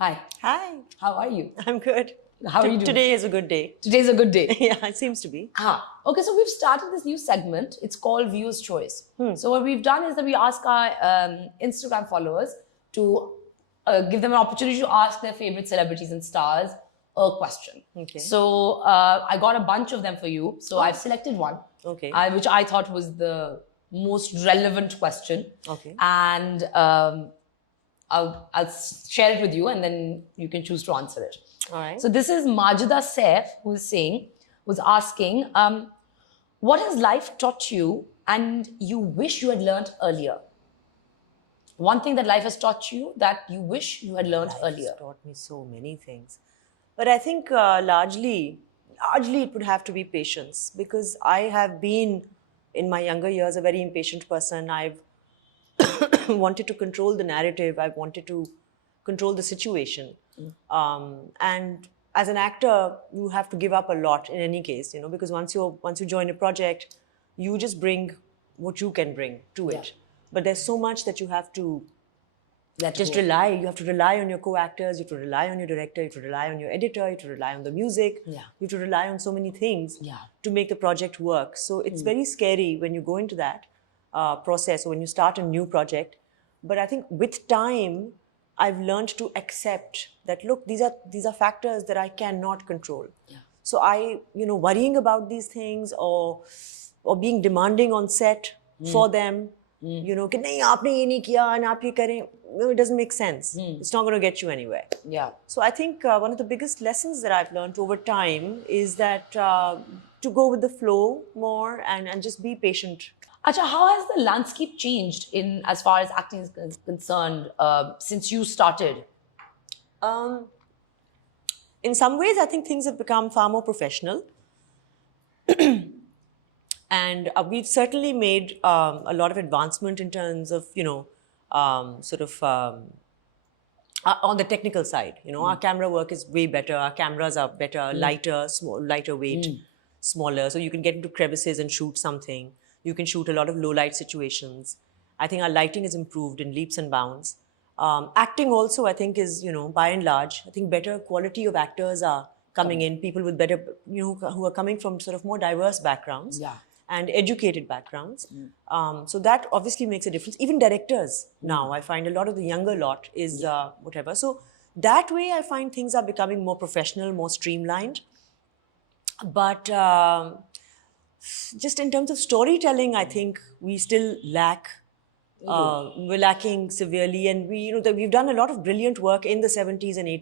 Hi, Hi, how are you? I'm good. How are you doing? Today is a good day. Today's a good day. Yeah, it seems to be. Okay, so we've started this new segment. It's called Viewer's Choice. So what we've done is that we ask our Instagram followers to give them an opportunity to ask their favorite celebrities and stars a question. Okay. So I got a bunch of them for you. So I've selected one, Okay. which I thought was the most relevant question. Okay. And I'll share it with you, and then you can choose to answer it. All right. So this is Majida Saif who's asking, what has life taught you and you wish you had learned earlier? One thing that life has taught you that you wish you had learned earlier. It's taught me so many things. But I think largely it would have to be patience, because I have been, in my younger years, a very impatient person. I've wanted to control the narrative. I've wanted to control the situation. And as an actor, you have to give up a lot in any case, because once you join a project, you just bring what you can bring to it. But there's so much that you have to rely. You have to rely on your co-actors, you have to rely on your director, you have to rely on your editor, you have to rely on the music, you have to rely on so many things to make the project work. So it's very scary when you go into that process, or when you start a new project. But I think with time, I've learned to accept that, look, these are factors that I cannot control. So worrying about these things, or being demanding on set for them, कि नहीं आपने ये नहीं किया and आप ये करें, it doesn't make sense. It's not going to get you anywhere. So I think one of the biggest lessons that I've learned over time is that to go with the flow more and just be patient. Acha, how has the landscape changed as far as acting is concerned since you started? In some ways, I think things have become far more professional. And we've certainly made a lot of advancement in terms of, on the technical side. Our camera work is way better. Our cameras are better, lighter weight, smaller. So you can get into crevices and shoot something. You can shoot a lot of low light situations. I think our lighting is improved in leaps and bounds. Acting also, I think, is, by and large, I think better quality of actors are coming in. People with better, who are coming from sort of more diverse backgrounds. And educated backgrounds. So that obviously makes a difference. Even directors now, I find a lot of the younger lot is whatever. So that way I find things are becoming more professional, more streamlined. But just in terms of storytelling, I think we still lack. We're lacking severely, and we've done a lot of brilliant work in the 70s and 80s.